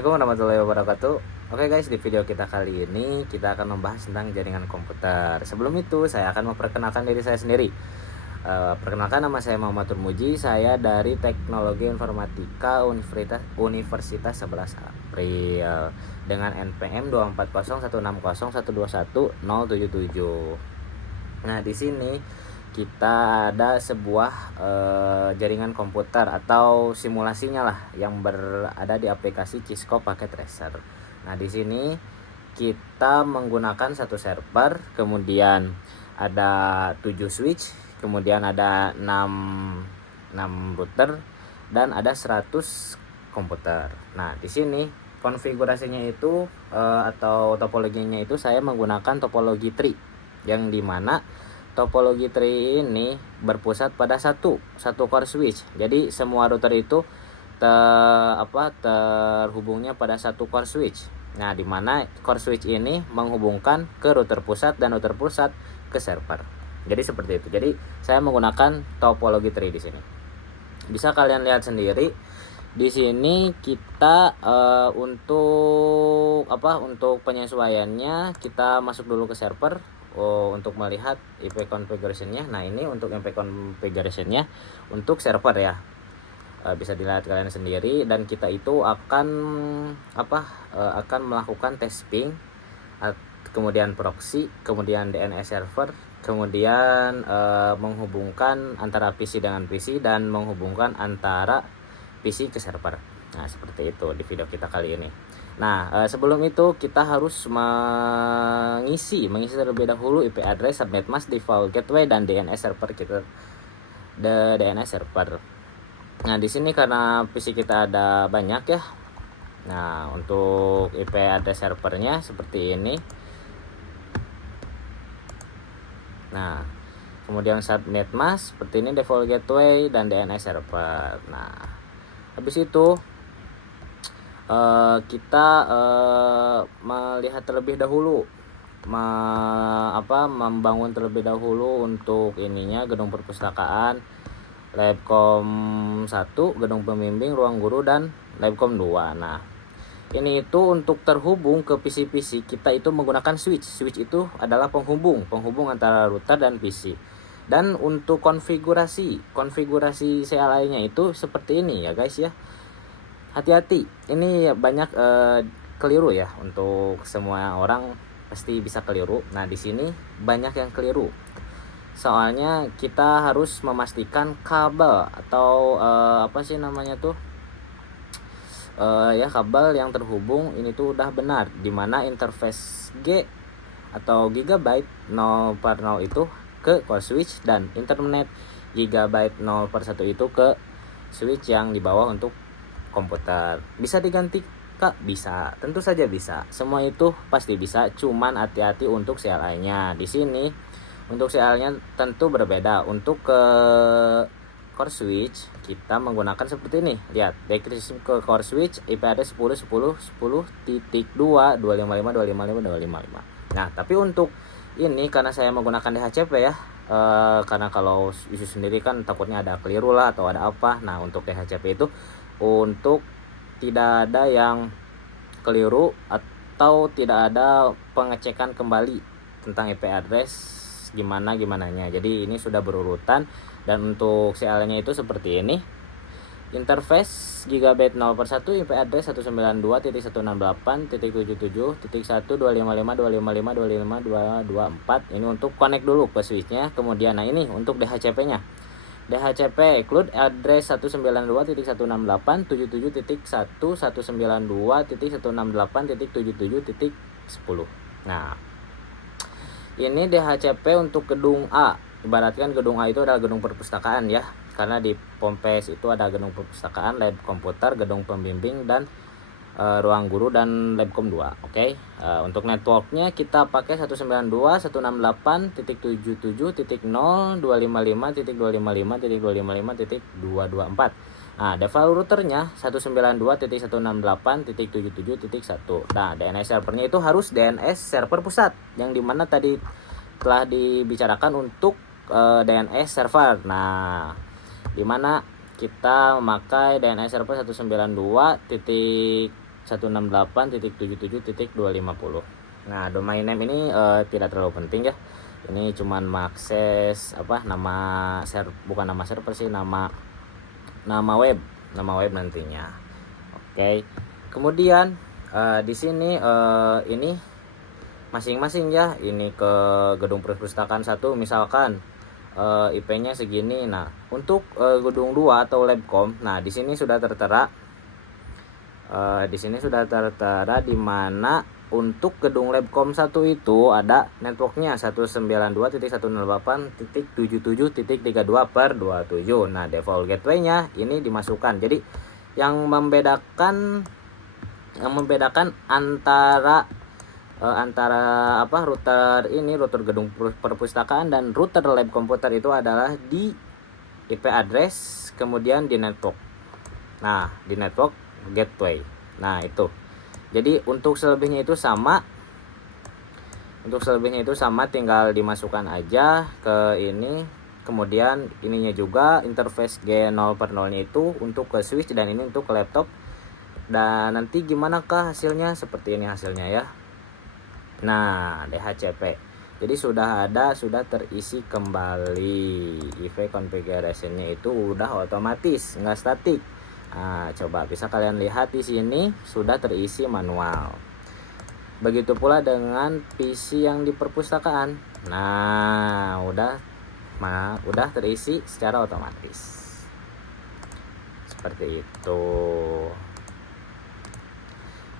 Assalamualaikum warahmatullahi wabarakatuh. Oke guys, di video kita kali ini kita akan membahas tentang jaringan komputer. Sebelum itu saya akan memperkenalkan diri saya sendiri. Perkenalkan, nama saya Muhammad Turmuji. Saya dari Teknologi Informatika Universitas 11 April dengan NPM 24016012177. Nah, di sini kita ada sebuah jaringan komputer atau simulasinya lah yang berada di aplikasi Cisco Packet Tracer. Nah, di sini kita menggunakan satu server, kemudian ada 7 switch, kemudian ada 6 router dan ada 100 komputer. Nah, di sini konfigurasinya itu atau topologinya itu saya menggunakan topologi tree, yang dimana topologi tree ini berpusat pada satu core switch. Jadi semua router itu terhubungnya pada satu core switch. Nah, di mana core switch ini menghubungkan ke router pusat dan router pusat ke server. Jadi seperti itu. Jadi saya menggunakan topologi tree di sini. Bisa kalian lihat sendiri. Di sini kita untuk penyesuaiannya kita masuk dulu ke server. Untuk melihat IP configuration-nya. Nah, ini untuk IP configuration-nya untuk server ya. Bisa dilihat kalian sendiri, dan kita itu akan melakukan testing, kemudian proxy, kemudian DNS server, kemudian menghubungkan antara PC dengan PC dan menghubungkan antara PC ke server. Nah, seperti itu di video kita kali ini. Nah, sebelum itu kita harus mengisi terlebih dahulu IP address, subnet mask, default gateway, dan DNS server kita. DNS server. Nah, di sini karena PC kita ada banyak ya. Nah, untuk IP address servernya seperti ini. Nah, kemudian subnet mask seperti ini, default gateway, dan DNS server. Nah, habis itu kita melihat terlebih dahulu, membangun terlebih dahulu untuk ininya gedung perpustakaan, Labcom 1, gedung pembimbing, ruang guru, dan Labcom 2. Nah, ini itu untuk terhubung ke PC-PC kita itu menggunakan switch. Switch itu adalah penghubung antara router dan PC. Dan untuk konfigurasi CLI-nya itu seperti ini ya guys ya. Hati-hati, ini banyak keliru ya, untuk semua orang pasti bisa keliru. Nah, di sini banyak yang keliru. Soalnya kita harus memastikan kabel atau kabel yang terhubung ini tuh udah benar, dimana interface G atau gigabyte 0/0 itu ke core switch, dan internet gigabyte 0/1 itu ke switch yang di bawah untuk komputer. Bisa diganti Kak? Bisa, tentu saja bisa. Semua itu pasti bisa, cuman hati-hati untuk CLI-nya. Di sini untuk CLI-nya tentu berbeda. Untuk ke core switch kita menggunakan seperti ini. Lihat, decryption ke core switch IP address 10.10.10.255.255.255. Nah, tapi untuk ini karena saya menggunakan DHCP ya. Karena kalau isu sendiri kan takutnya ada keliru lah atau ada apa. Nah, untuk DHCP itu untuk tidak ada yang keliru atau tidak ada pengecekan kembali tentang IP address gimananya. Jadi ini sudah berurutan, dan untuk CL-nya itu seperti ini. Interface gigabyte 0/1, IP address 192.168.1.1.255.255.255.254. Ini untuk connect dulu ke switchnya. Kemudian nah, ini untuk DHCP-nya. DHCP include address 192.168.192.168.167.10. Nah, ini DHCP untuk gedung A. Ibaratkan gedung A itu adalah gedung perpustakaan ya. Karena di Pompes itu ada gedung perpustakaan, lab komputer, gedung pembimbing, dan ruang guru, dan Labcom 2. Oke. Untuk networknya kita pakai 192.168.0.255.255.255.254. Nah, default routernya 192.168.77.1. Nah, DNS servernya itu harus DNS server pusat, yang dimana tadi telah dibicarakan untuk DNS server. Nah, dimana kita memakai DNS server 192.168.0.255.255.254. 168.77.250. Nah, domain name ini tidak terlalu penting ya. Ini cuman mengakses bukan nama server sih, nama web nantinya. Oke. Kemudian di sini ini masing-masing ya, ini ke gedung perpustakaan 1 misalkan IP-nya segini. Nah, untuk gedung 2 atau Labcom, nah di sini sudah tertera di mana untuk gedung Labcom 1 itu ada networknya 192.168.77.32/27. Nah, default gateway-nya ini dimasukkan. Jadi yang membedakan antara router gedung perpustakaan dan router lab komputer itu adalah di IP address, kemudian di network. Nah, di network gateway. Nah, itu. Jadi untuk selebihnya itu sama. Tinggal dimasukkan aja ke ini. Kemudian ininya juga interface G0/0-nya itu untuk ke switch dan ini untuk ke laptop. Dan nanti gimana kah hasilnya? Seperti ini hasilnya ya. Nah, DHCP. Jadi sudah terisi kembali. IV configuration-nya itu udah otomatis, nggak statik. Nah, coba bisa kalian lihat di sini sudah terisi manual. Begitu pula dengan PC yang di perpustakaan. Nah, udah terisi secara otomatis. Seperti itu.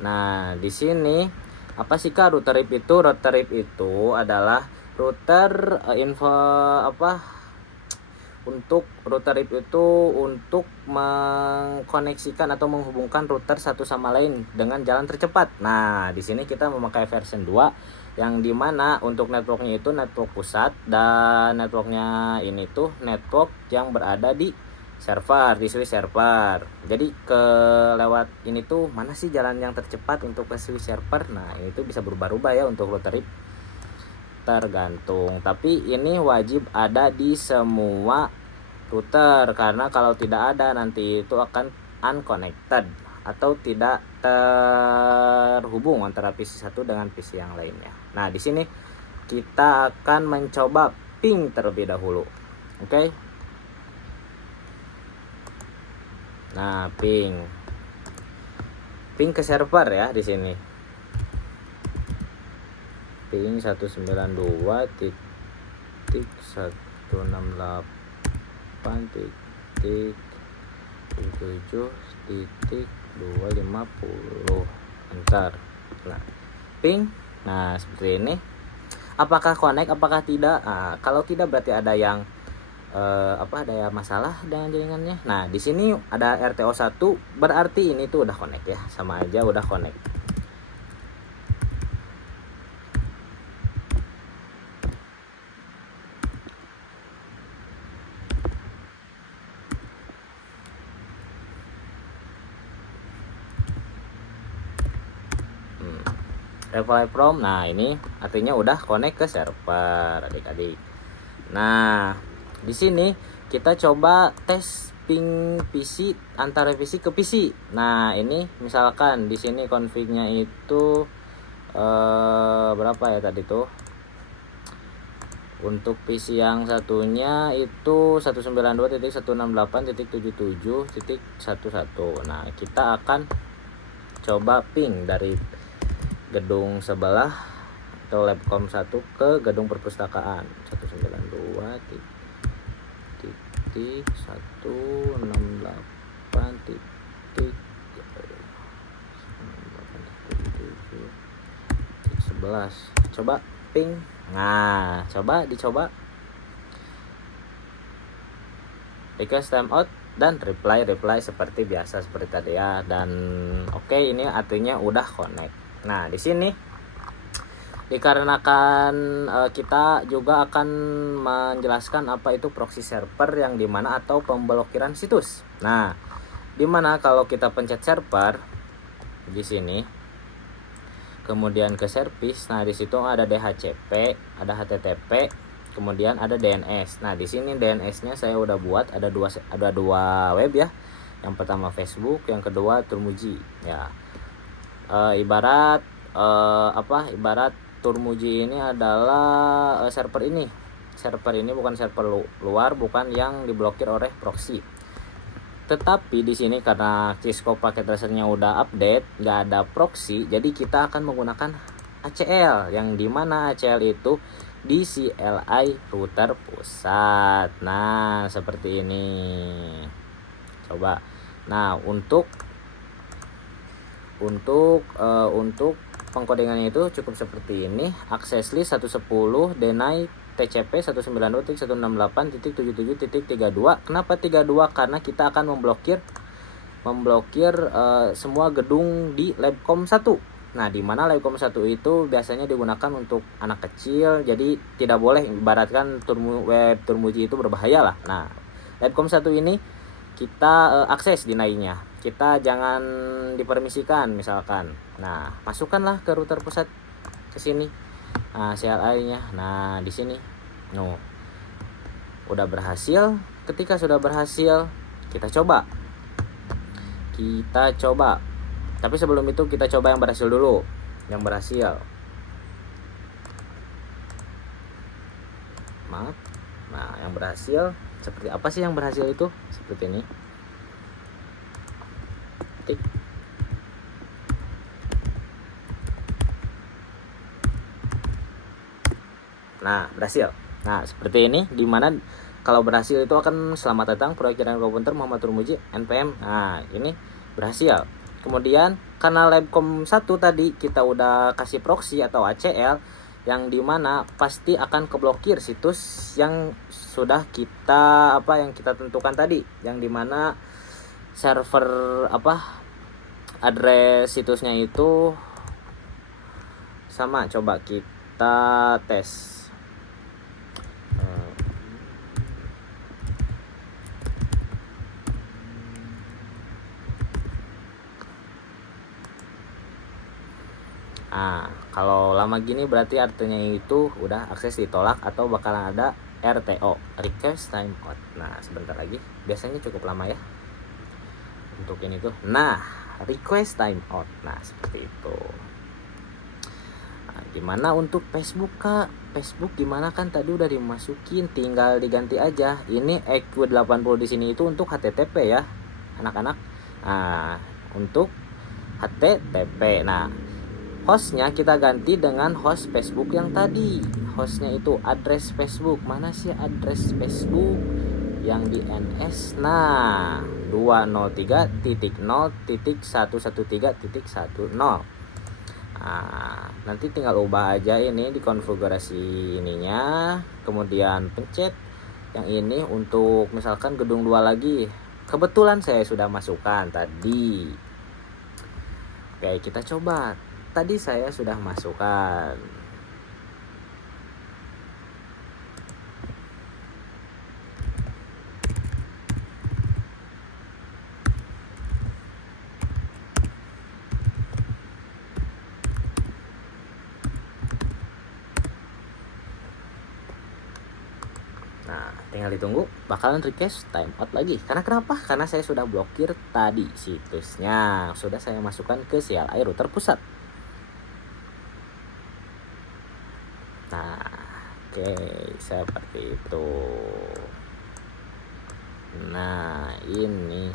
Nah, di sini apa sih Kak router RIP itu? Router RIP itu adalah router untuk router RIP itu untuk mengkoneksikan atau menghubungkan router satu sama lain dengan jalan tercepat. Nah, di sini kita memakai version 2 yang dimana untuk networknya itu network pusat dan networknya ini tuh network yang berada di server, di switch server. Jadi lewat ini tuh mana sih jalan yang tercepat untuk ke switch server? Nah, itu bisa berubah-ubah ya untuk router RIP. Tergantung. Tapi ini wajib ada di semua router karena kalau tidak ada nanti itu akan unconnected atau tidak terhubung antara PC satu dengan PC yang lainnya. Nah, di sini kita akan mencoba ping terlebih dahulu. Oke. Nah, ping ke server ya di sini. Ping 192.168.77.250. Enter. Nah, ping. Nah, seperti ini. Apakah connect, apakah tidak? Nah, kalau tidak berarti ada yang ada masalah dengan jaringannya. Nah, di sini ada RTO 1 berarti ini tuh udah connect ya, sama aja udah connect. Reply from. Nah, ini artinya udah connect ke server, adik-adik. Nah, di sini kita coba tes ping PC antara PC ke PC. Nah, ini misalkan di sini config-nya itu berapa ya tadi tuh? Untuk PC yang satunya itu 192.168.77.11. Nah, kita akan coba ping dari gedung sebelah atau Labcom 1 ke gedung perpustakaan 192.168.11. Coba ping. Nah, dicoba request timeout dan reply seperti biasa seperti tadi ya. Dan oke, ini artinya udah connect. Nah, di sini dikarenakan kita juga akan menjelaskan apa itu proxy server yang dimana atau pemblokiran situs. Nah, dimana kalau kita pencet server di sini, kemudian ke service, nah di situ ada DHCP, ada HTTP, kemudian ada DNS. Nah, di sini DNS-nya saya udah buat ada dua web ya. Yang pertama Facebook, yang kedua Turmuji ya. ibarat ibarat Turmuji ini adalah server ini bukan server luar, bukan yang diblokir oleh proxy. Tetapi di sini karena Cisco paket tracernya udah update, nggak ada proxy, jadi kita akan menggunakan ACL, yang dimana ACL itu di CLI router pusat. Nah seperti ini, coba. Nah untuk pengkodengannya itu cukup seperti ini. Access list 110, deny TCP 192.168.77.32. Kenapa 32? Karena kita akan memblokir semua gedung di Labcom 1. Nah, di mana Labcom 1 itu biasanya digunakan untuk anak kecil, jadi tidak boleh, ibaratkan web Turmuji itu berbahaya lah. Nah, Labcom 1 ini kita akses deny-nya. Kita jangan dipermisikan misalkan. Nah, masukkanlah ke router pusat ke sini. Nah, CLI-nya. Nah, di sini. No. Udah berhasil. Ketika sudah berhasil, kita coba. Tapi sebelum itu kita coba yang berhasil dulu. Yang berhasil. Maaf. Nah, yang berhasil seperti apa sih yang berhasil itu? Seperti ini. Tik. Nah, berhasil. Nah, seperti ini, dimana kalau berhasil itu akan selamat datang proyek jaringan komputer Muhammad Turmuji NPM. Nah, ini berhasil. Kemudian karena Labcom 1 tadi kita udah kasih proxy atau ACL, yang dimana pasti akan keblokir situs yang sudah kita yang kita tentukan tadi, yang dimana server address situsnya itu sama. Coba kita tes. Nah, kalau lama gini berarti artinya itu udah akses ditolak atau bakalan ada RTO, request time out. Nah, sebentar lagi, biasanya cukup lama ya untuk ini tuh. Nah, request time out. Nah, seperti itu. Nah, gimana untuk Facebook, Kak? Facebook gimana, kan tadi udah dimasukin, tinggal diganti aja. Ini EQ80 di sini itu untuk HTTP ya, anak-anak. Nah, untuk HTTP. Nah, hostnya kita ganti dengan host Facebook yang tadi. Hostnya itu address Facebook. Mana sih address Facebook yang di NS? Nah, 203.0.113.10. Nah, nanti tinggal ubah aja ini di konfigurasi ininya. Kemudian pencet yang ini untuk misalkan gedung 2 lagi. Kebetulan saya sudah masukkan tadi. Oke, kita coba. Tadi saya sudah masukkan. Nah, tinggal ditunggu, bakalan request timeout lagi. Karena kenapa? Karena saya sudah blokir tadi situsnya. Sudah saya masukkan ke CLI router pusat. Nah, oke, seperti itu. Nah, ini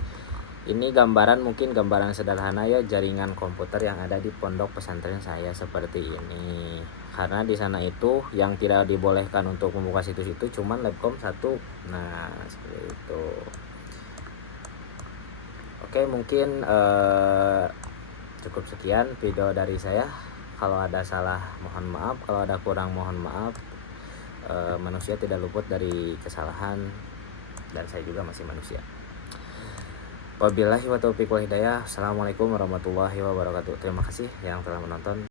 gambaran, mungkin gambaran sederhana ya jaringan komputer yang ada di pondok pesantren saya seperti ini. Karena di sana itu yang tidak dibolehkan untuk membuka situs itu cuman Labcom 1. Nah, seperti itu. Oke, mungkin cukup sekian video dari saya. Kalau ada salah mohon maaf, kalau ada kurang mohon maaf. Manusia tidak luput dari kesalahan, dan saya juga masih manusia. Wabillahi wa taufiq wal hidayah. Assalamualaikum warahmatullahi wabarakatuh. Terima kasih yang telah menonton.